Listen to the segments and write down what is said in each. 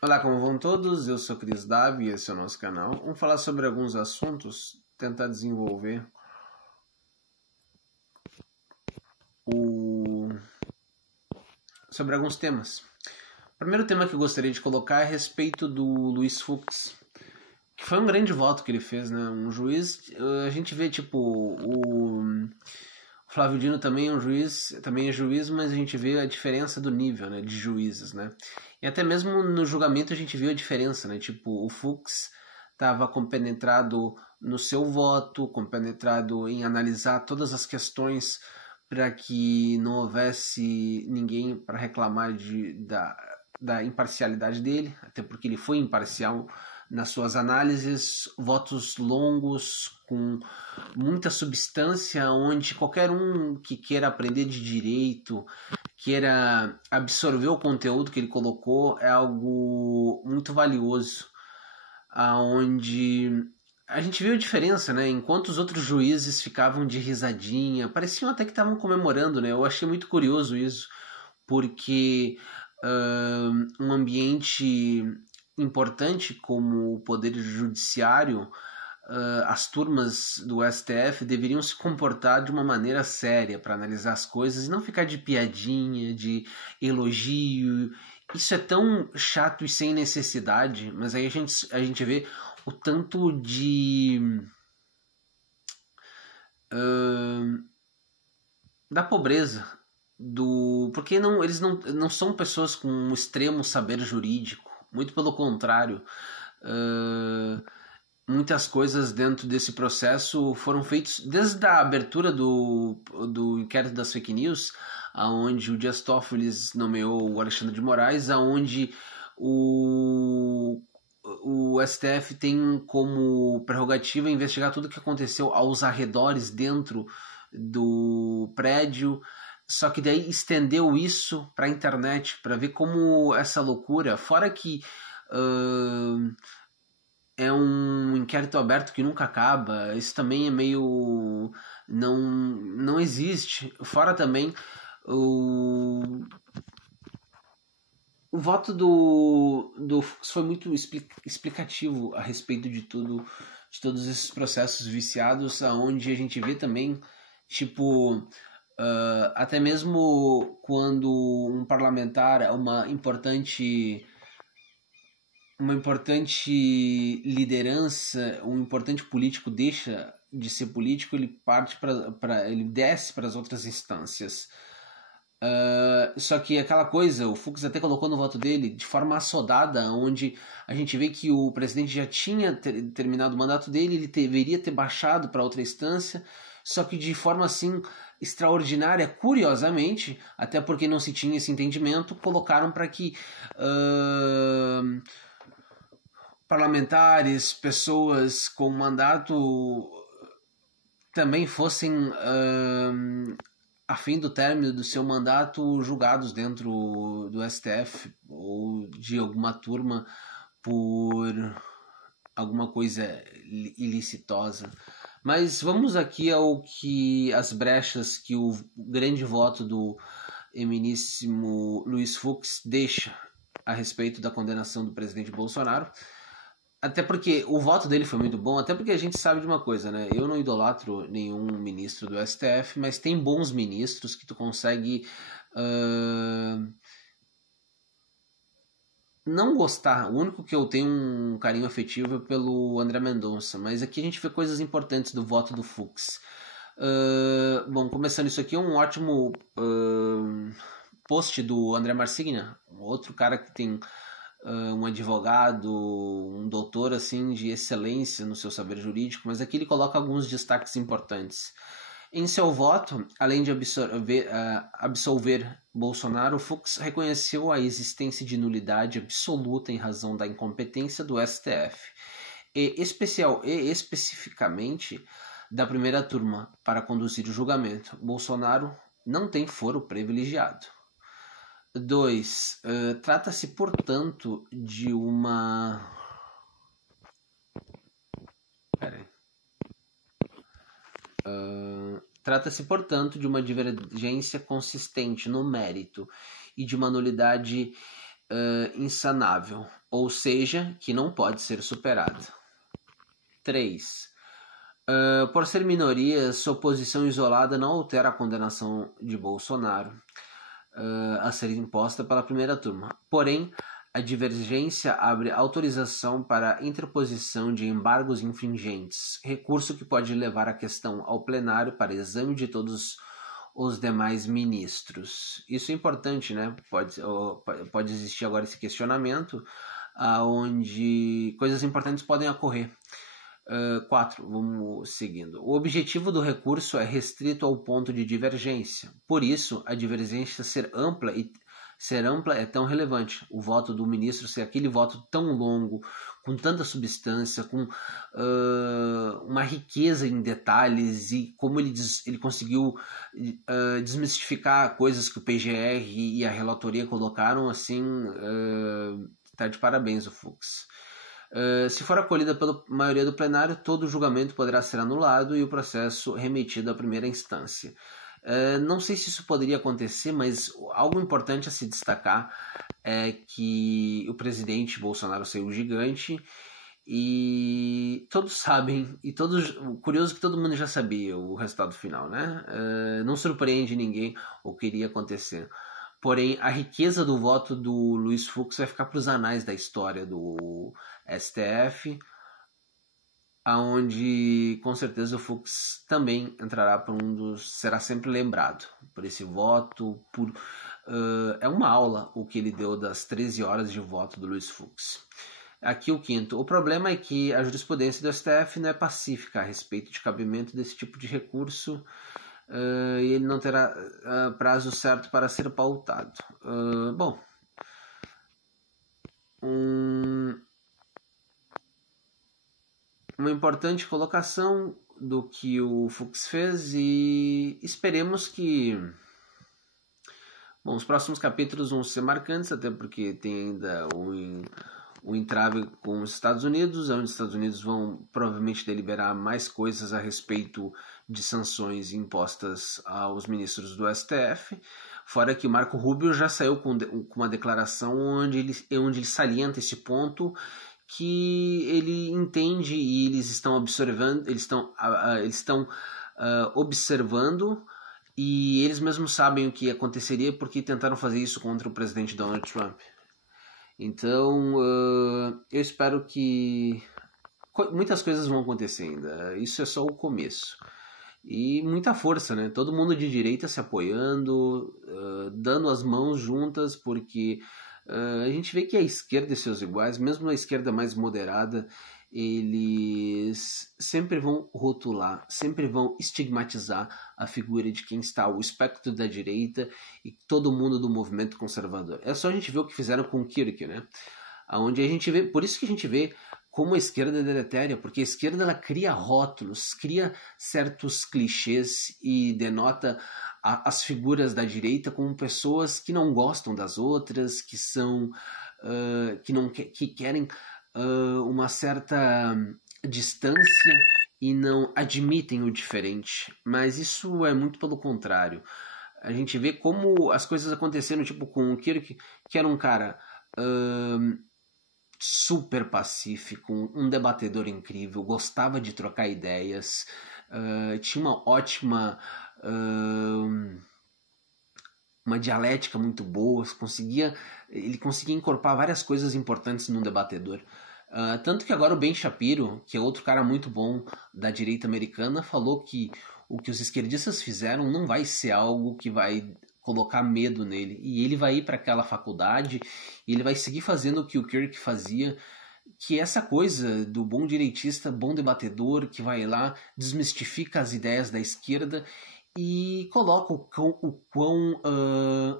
Olá, como vão todos? Eu sou Cris Davi e esse é o nosso canal. Vamos falar sobre alguns assuntos, tentar desenvolver sobre alguns temas. O primeiro tema que eu gostaria de colocar é a respeito do Luiz Fux, que foi um grande voto que ele fez, né? Um juiz, a gente vê tipo o Flávio Dino também é juiz, mas a gente vê a diferença do nível, né, de juízes, né? E até mesmo no julgamento a gente viu a diferença, né? Tipo, o Fux estava compenetrado no seu voto, compenetrado em analisar todas as questões para que não houvesse ninguém para reclamar da imparcialidade dele, até porque ele foi imparcial nas suas análises, votos longos, com muita substância, onde qualquer um que queira aprender de direito, queira absorver o conteúdo que ele colocou, é algo muito valioso, aonde a gente viu a diferença, né? Enquanto os outros juízes ficavam de risadinha, pareciam até que estavam comemorando, né? Eu achei muito curioso isso, porque um ambiente importante como o Poder Judiciário, as turmas do STF deveriam se comportar de uma maneira séria para analisar as coisas e não ficar de piadinha, de elogio. Isso é tão chato e sem necessidade, mas aí a gente vê o tanto da pobreza porque eles não são pessoas com um extremo saber jurídico, muito pelo contrário. Muitas coisas dentro desse processo foram feitas desde a abertura do inquérito das fake news, aonde o Dias Toffoli nomeou o Alexandre de Moraes, aonde o STF tem como prerrogativa investigar tudo o que aconteceu aos arredores dentro do prédio. Só que daí estendeu isso para a internet, para ver como essa loucura, fora que é um inquérito aberto que nunca acaba, isso também é meio... não existe. Fora também o voto do Fux foi muito explicativo a respeito de todos esses processos viciados, aonde a gente vê também, tipo... até mesmo quando um parlamentar é uma importante liderança, um importante político deixa de ser político, ele ele desce para as outras instâncias. Só que aquela coisa, o Fux até colocou no voto dele de forma assodada, onde a gente vê que o presidente já tinha terminado o mandato dele, ele deveria ter baixado para outra instância, só que de forma assim extraordinária, curiosamente, até porque não se tinha esse entendimento, colocaram para que parlamentares, pessoas com mandato também fossem a fim do término do seu mandato julgados dentro do STF ou de alguma turma por alguma coisa ilicitosa. Mas vamos aqui as brechas que o grande voto do eminíssimo Luiz Fux deixa a respeito da condenação do presidente Bolsonaro. Até porque o voto dele foi muito bom, até porque a gente sabe de uma coisa, né? Eu não idolatro nenhum ministro do STF, mas tem bons ministros que tu consegue não gostar. O único que eu tenho um carinho afetivo é pelo André Mendonça, mas aqui a gente vê coisas importantes do voto do Fux. Bom, começando isso aqui, um ótimo post do André Marsigna, outro cara que tem um advogado, um doutor assim de excelência no seu saber jurídico, mas aqui ele coloca alguns destaques importantes. Em seu voto, além de absolver Bolsonaro, Fux reconheceu a existência de nulidade absoluta em razão da incompetência do STF, e especificamente da primeira turma para conduzir o julgamento. Bolsonaro não tem foro privilegiado. 2. Trata-se, portanto, de uma... Trata-se, portanto, de uma divergência consistente no mérito e de uma nulidade insanável. ou seja, que não pode ser superada. 3. Por ser minoria, sua posição isolada não altera a condenação de Bolsonaro a ser imposta pela primeira turma. Porém, a divergência abre autorização para interposição de embargos infringentes, recurso que pode levar a questão ao plenário para exame de todos os demais ministros. Isso é importante, né? Pode existir agora esse questionamento, onde coisas importantes podem ocorrer. 4. Vamos seguindo. O objetivo do recurso é restrito ao ponto de divergência. Por isso, a divergência ser ampla é tão relevante. O voto do ministro ser aquele voto tão longo, com tanta substância, com uma riqueza em detalhes e como ele conseguiu desmistificar coisas que o PGR e a relatoria colocaram, assim, tá de parabéns o Fux. Se for acolhida pela maioria do plenário, todo o julgamento poderá ser anulado e o processo remetido à primeira instância. Não sei se isso poderia acontecer, mas algo importante a se destacar é que o presidente Bolsonaro saiu gigante e todos sabem, curioso que todo mundo já sabia o resultado final, né? Não surpreende ninguém o que iria acontecer. Porém, a riqueza do voto do Luiz Fux vai ficar para os anais da história do STF, aonde com certeza o Fux também entrará por será sempre lembrado por esse voto. É uma aula o que ele deu das 13 horas de voto do Luiz Fux. Aqui o 5º. O problema é que a jurisprudência do STF não é pacífica a respeito de cabimento desse tipo de recurso. E ele não terá prazo certo para ser pautado. Bom, uma importante colocação do que o Fux fez e esperemos que os próximos capítulos vão ser marcantes, até porque tem ainda o entrave com os Estados Unidos, onde os Estados Unidos vão provavelmente deliberar mais coisas a respeito de sanções impostas aos ministros do STF, fora que o Marco Rubio já saiu com uma declaração onde ele salienta esse ponto, que ele entende e eles estão observando, observando e eles mesmos sabem o que aconteceria porque tentaram fazer isso contra o presidente Donald Trump. Então, eu espero que muitas coisas vão acontecer ainda. Isso é só o começo. E muita força, né? Todo mundo de direita se apoiando, dando as mãos juntas, porque a gente vê que a esquerda e seus iguais, mesmo a esquerda mais moderada, eles sempre vão rotular, sempre vão estigmatizar a figura de quem está ao espectro da direita e todo mundo do movimento conservador. É só a gente ver o que fizeram com o Kirk, né? Onde a gente vê, por isso que a gente vê como a esquerda é deletéria, porque a esquerda ela cria rótulos, cria certos clichês e denota as figuras da direita como pessoas que não gostam das outras, que são que querem uma certa distância e não admitem o diferente. Mas isso é muito pelo contrário. A gente vê como as coisas aconteceram, tipo com o Kirk, que era um cara super pacífico, um debatedor incrível, gostava de trocar ideias, tinha uma ótima uma dialética muito boa, ele conseguia incorporar várias coisas importantes num debatedor. Tanto que agora o Ben Shapiro, que é outro cara muito bom da direita americana, falou que o que os esquerdistas fizeram não vai ser algo que vai colocar medo nele. E ele vai ir para aquela faculdade e ele vai seguir fazendo o que o Kirk fazia, que é essa coisa do bom direitista, bom debatedor, que vai lá, desmistifica as ideias da esquerda e coloca o quão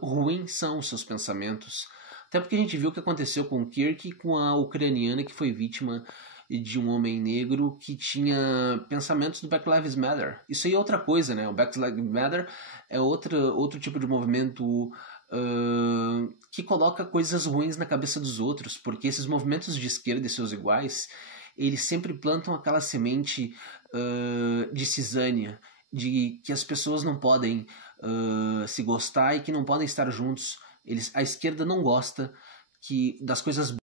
ruins são os seus pensamentos. Até porque a gente viu o que aconteceu com o Kirk e com a ucraniana que foi vítima de um homem negro que tinha pensamentos do Black Lives Matter. Isso aí é outra coisa, né? O Black Lives Matter é outro tipo de movimento que coloca coisas ruins na cabeça dos outros, porque esses movimentos de esquerda e seus iguais, eles sempre plantam aquela semente de cisânia, de que as pessoas não podem se gostar e que não podem estar juntos. A esquerda não gosta das coisas